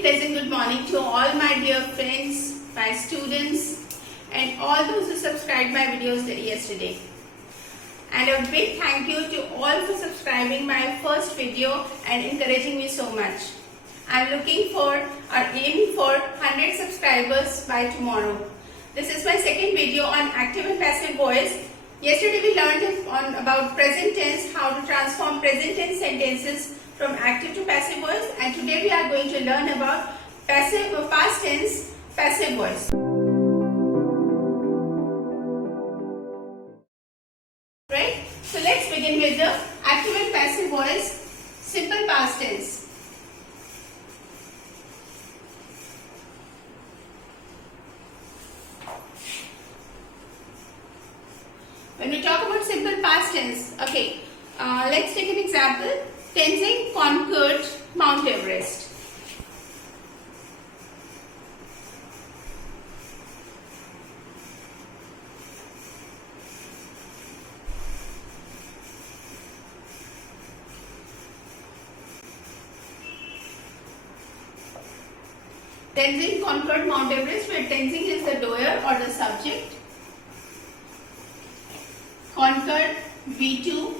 very pleasant good morning to all my dear friends, my students, and all those who subscribed my videos yesterday. And a big thank you to all for subscribing my first video and encouraging me so much. I'm looking for or aiming for 100 subscribers by tomorrow. This is my second video on active and passive voice. Yesterday we learned about present tense, how to transform present tense sentences from active to passive voice, and today we are going to learn about past tense passive voice. Right? So let's begin with the active and passive voice simple past tense. When we talk about simple past tense, okay, let's take an example. Tenzing conquered Mount Everest. Tenzing conquered Mount Everest, where Tenzing is the doer or the subject. Conquered, V2,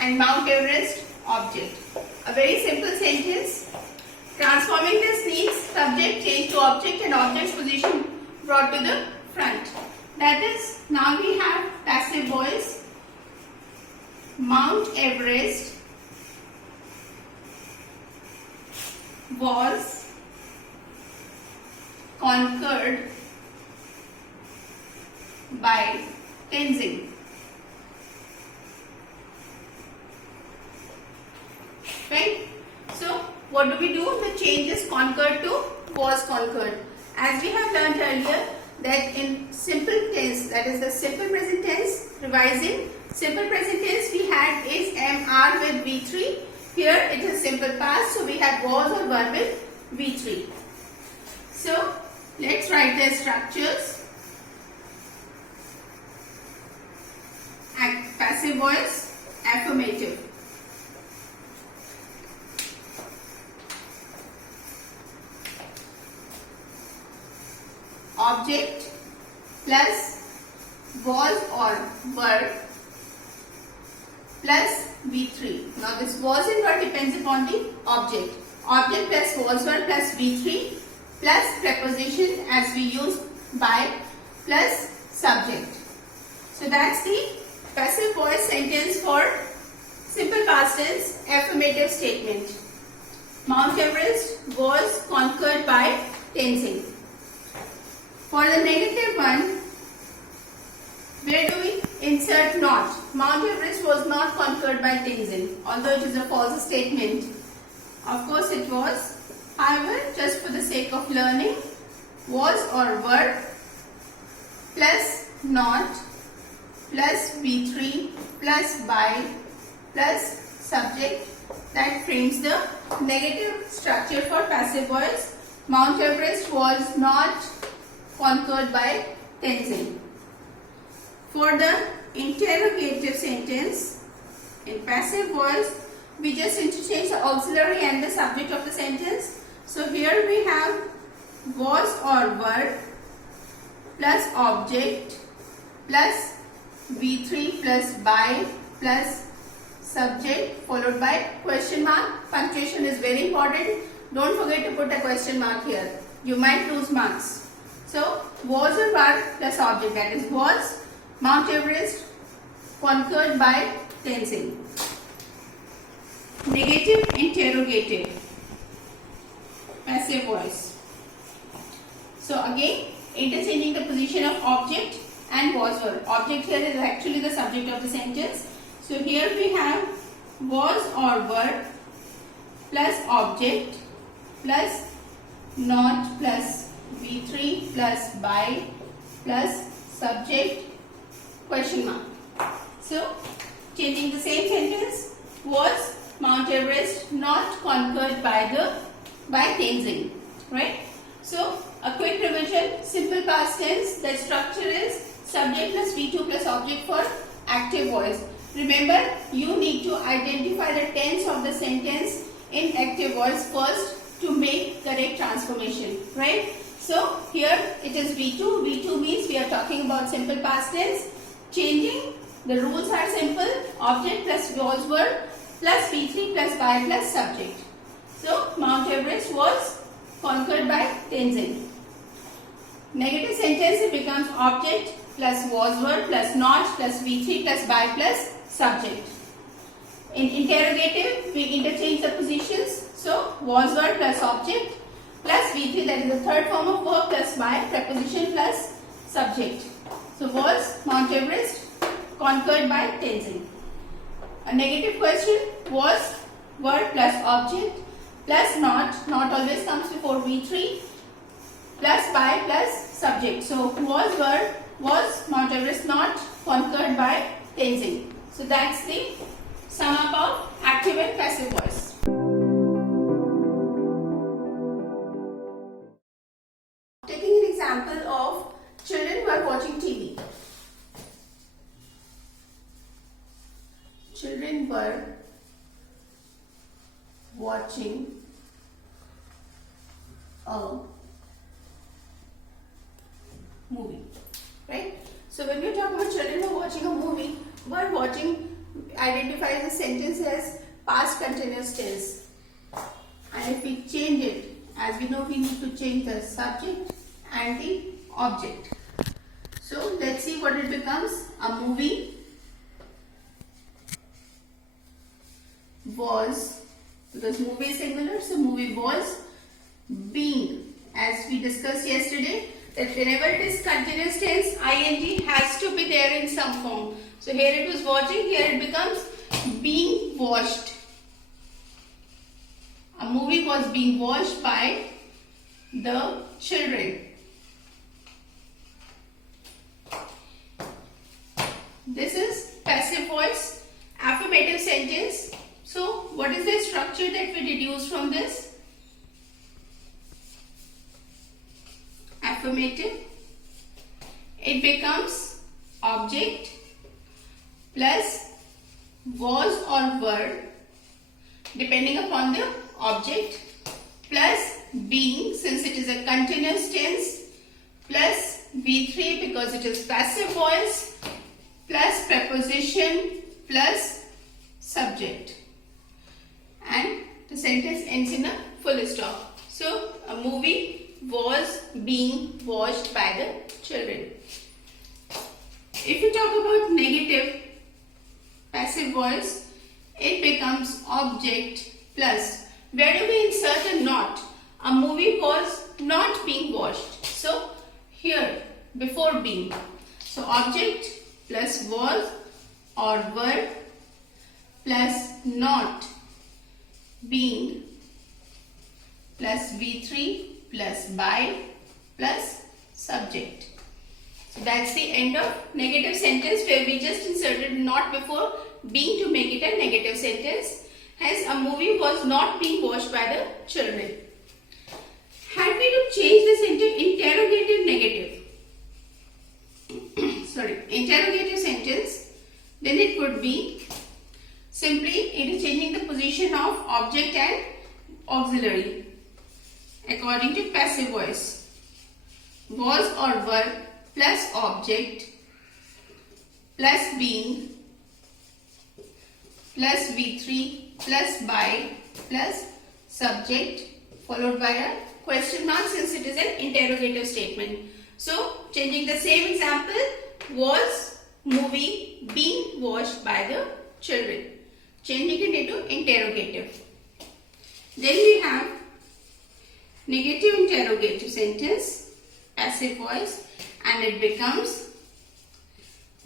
and Mount Everest, object. A very simple sentence. Transforming this needs subject change to object and object's position brought to the front. That is, now we have passive voice. Mount Everest was conquered by Tenzing. Right? So, what do we do? The change is conquered to was conquered. As we have learned earlier that in simple tense, that is the simple present tense, revising, simple present tense we had is MR with V3. Here it is simple past, so we have was or were with V3. So, let's write the structures. Passive voice, affirmative. Object plus was or were plus V3. Now this was and were depends upon the object. Object plus was were plus V3 plus preposition as we use by plus subject. So that's the passive voice sentence for simple past tense affirmative statement. Mount Everest was conquered by Tenzing. For the negative one, where do we insert not? Mount Everest was not conquered by Tenzing, although it is a false statement. Of course it was. However, just for the sake of learning, was or were plus not plus V3 plus by plus subject, that frames the negative structure for passive voice. Mount Everest was not conquered by Tenzing. For the interrogative sentence, in passive voice, we just interchange the auxiliary and the subject of the sentence. So here we have was or were plus object plus V3 plus by plus subject followed by question mark. Punctuation is very important. Don't forget to put a question mark here. You might lose marks. So, was or were plus object, that is was Mount Everest conquered by Tenzing. Negative interrogative passive voice. So again, interchanging the position of object and was or. Object here is actually the subject of the sentence. So here we have was or were plus object plus not plus V3 plus by plus subject question mark. So, changing the same sentence, was Mount Everest not conquered by Tenzing, right? So, a quick revision, simple past tense, the structure is subject plus V2 plus object for active voice. Remember, you need to identify the tense of the sentence in active voice first to make correct transformation, right? So here it is V2. V2 means we are talking about simple past tense. Changing, the rules are simple. Object plus was were plus V3 plus by plus subject. So Mount Everest was conquered by Tenzing. Negative sentence, it becomes object plus was were plus not plus V3 plus by plus subject. In interrogative, we interchange the positions. So was were plus object plus V3, that is the third form of verb, plus by preposition plus subject. So was Mount Everest conquered by Tenzing. A negative question, was were plus object plus not always comes before V3 plus by plus subject. So was Mount Everest not conquered by Tenzing. So that's the sum up of active and passive voice. Taking an example of children who are watching TV. Children were watching a movie, right? So when we talk about children who are watching a movie, were watching identifies the sentence as past continuous tense, and if we change it, as we know, we need to change the subject and the object. So let's see what it becomes. A movie was, because movie is singular, so movie was being, as we discussed yesterday, that whenever it is continuous tense, ing has to be there in some form. So here it was watching, here it becomes being watched. A movie was being watched by the children. This is passive voice, affirmative sentence. So what is the structure that we deduce from this? Affirmative. It becomes object plus was or were, depending upon the object, plus being, since it is a continuous tense, plus V3 because it is passive voice, plus preposition, plus subject. And the sentence ends in a full stop. So a movie was being watched by the children. If we talk about negative passive voice, it becomes object plus, where do we insert a not? A movie was not being watched. So here before being. So object plus was or were plus not being plus V3 plus by plus subject. So that's the end of negative sentence, where we just inserted not before being to make it a negative sentence. Hence, a movie was not being watched by the children. Had we to change this into interrogative negative, interrogative sentence, then it would be simply interchanging the position of object and auxiliary according to passive voice. Was or were plus object plus being plus V3 plus by plus subject, followed by a question mark since it is an interrogative statement. So changing the same example, was movie being watched by the children, changing it into interrogative. Then we have negative interrogative sentence, passive voice, and it becomes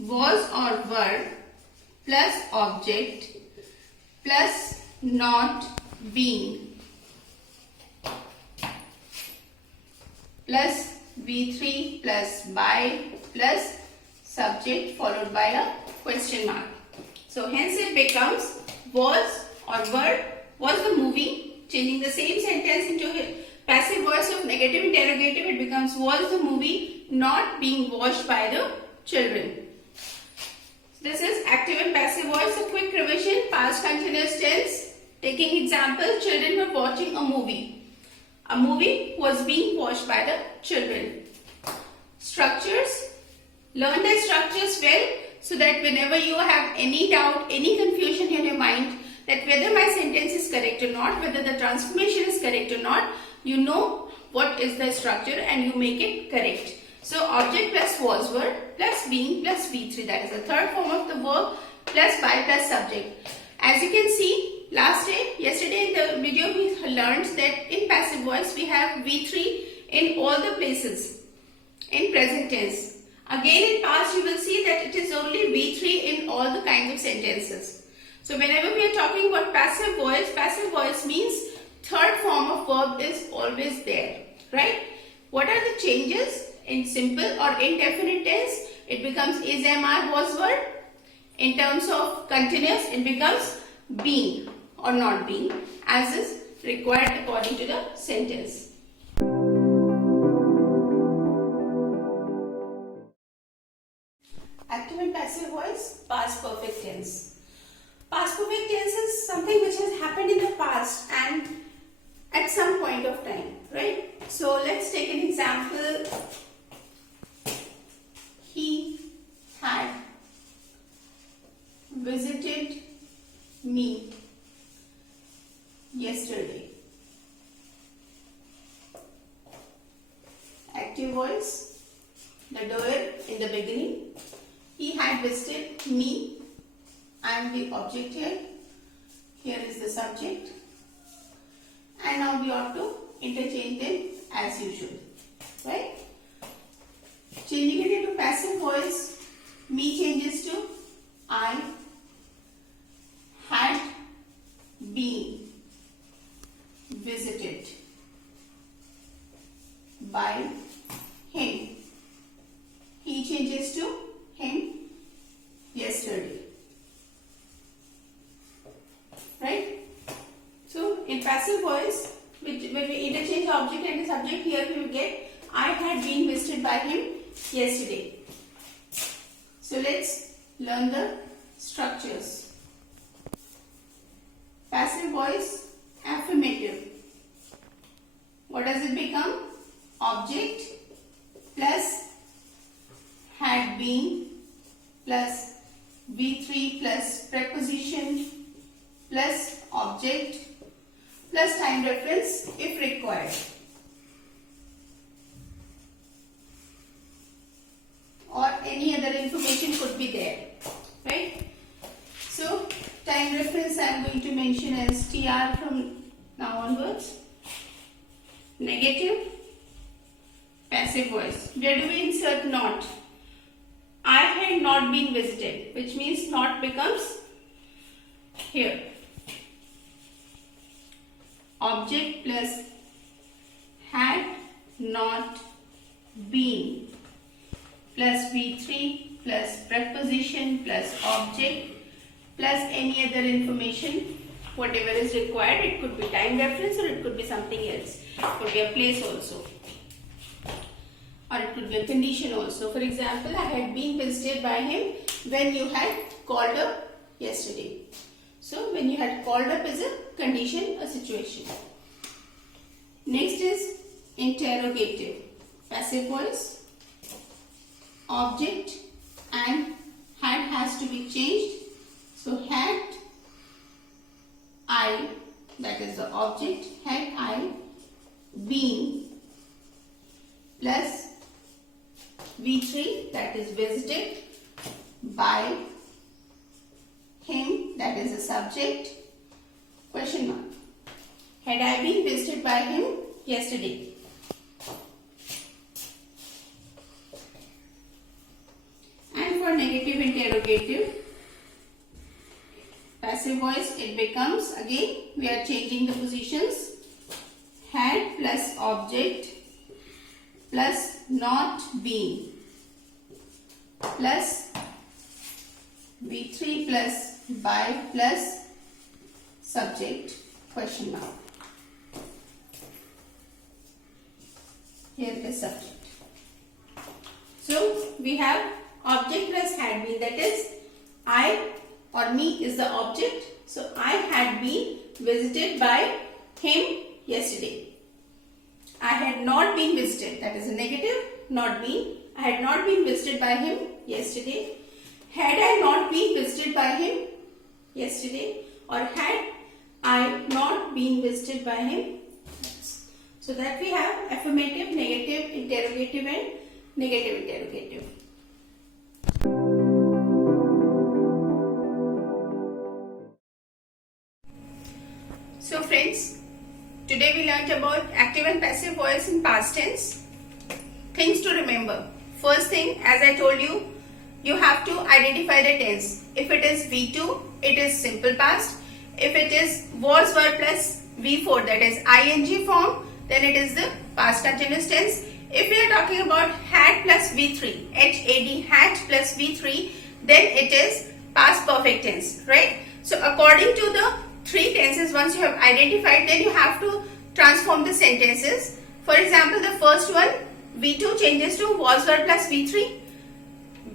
was or were plus object plus not being plus V3 plus by plus subject, followed by a question mark. So hence it becomes was or were was the movie, changing the same sentence into passive voice of negative interrogative, it becomes was the movie not being watched by the children. This is active and passive voice. A quick revision, past continuous tense. Taking example, children were watching a movie. A movie was being watched by the children. Structures. Learn the structures well so that whenever you have any doubt, any confusion in your mind that whether my sentence is correct or not, whether the transformation is correct or not, you know what is the structure and you make it correct. So object plus was word plus being plus V3, that is the third form of the verb, plus by plus subject. As you can see, yesterday in the video we learned that in passive voice we have V3 in all the places in present tense. Again in past you will see that it is only V3 in all the kinds of sentences. So whenever we are talking about passive voice means third form of verb is always there, right? What are the changes? In simple or indefinite tense, it becomes is, am, are, was, were. In terms of continuous, it becomes being or not being as is required according to the sentence. Active and passive voice, past perfect tense. Past perfect tense is something which has happened in the past and at some point of time, right? So let's take an example. He had visited me yesterday. Active voice, the doer in the beginning. He had visited me. I am the object here. Here is the subject. And now we ought to interchange them as usual, right? Changing it into passive voice, me changes to I had been visited by him. He changes to him yesterday. Right? So in passive voice, when we interchange the object and the subject, here we will get I had been visited by him yesterday. So let's learn the structures. Passive voice, affirmative. What does it become? Object plus had been plus V3 plus preposition plus object plus time reference if required. Or any other information could be there, right? So time reference I am going to mention as TR from now onwards. Negative, passive voice. Where do we insert not? I had not been visited, which means not becomes here. Object plus had not been plus V3 plus preposition plus object plus any other information, whatever is required. It could be time reference or it could be something else. It could be a place also. Or it could be a condition also. For example, I had been visited by him when you had called up yesterday. So when you had called up is a condition, a situation. Next is interrogative. Passive voice. Object and had has to be changed. So had I, that is the object, had I been plus V3, that is visited by him, that is the subject, question mark. Had I been visited by him yesterday? And for negative interrogative, passive voice, it becomes, again we are changing the positions, had plus object plus not been plus V3 plus by plus subject, question mark. Here is subject. So we have object plus had been, that is I or me is the object. So I had been visited by him yesterday. I had not been visited. That is a negative, not been. I had not been visited by him yesterday. Had I not been visited by him yesterday, or had I not been visited by him. So that we have affirmative, negative, interrogative and negative interrogative. So friends, today we learnt about active and passive voice in past tense. Things to remember. First thing, as I told you, you have to identify the tense. If it is V2, it is simple past. If it is was, were plus V4, that is ing form, then it is the past continuous tense. If we are talking about had plus V3, HAD, had plus V3, then it is past perfect tense, right? So according to the three tenses, once you have identified, then you have to transform the sentences. For example, the first one, V2 changes to was, were plus V3.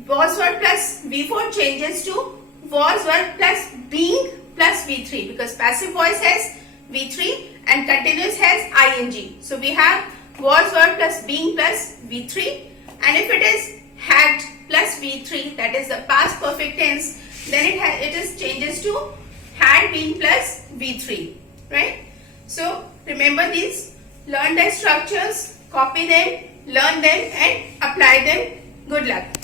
Was, were plus V4 changes to was, were plus being plus V3, because passive voice has V3 and continuous has ing. So we have was, were plus being plus V3, and if it is had plus V3, that is the past perfect tense, then it is changes to had been plus V3, right? So remember these, learn the structures, copy them, learn them and apply them. Good luck.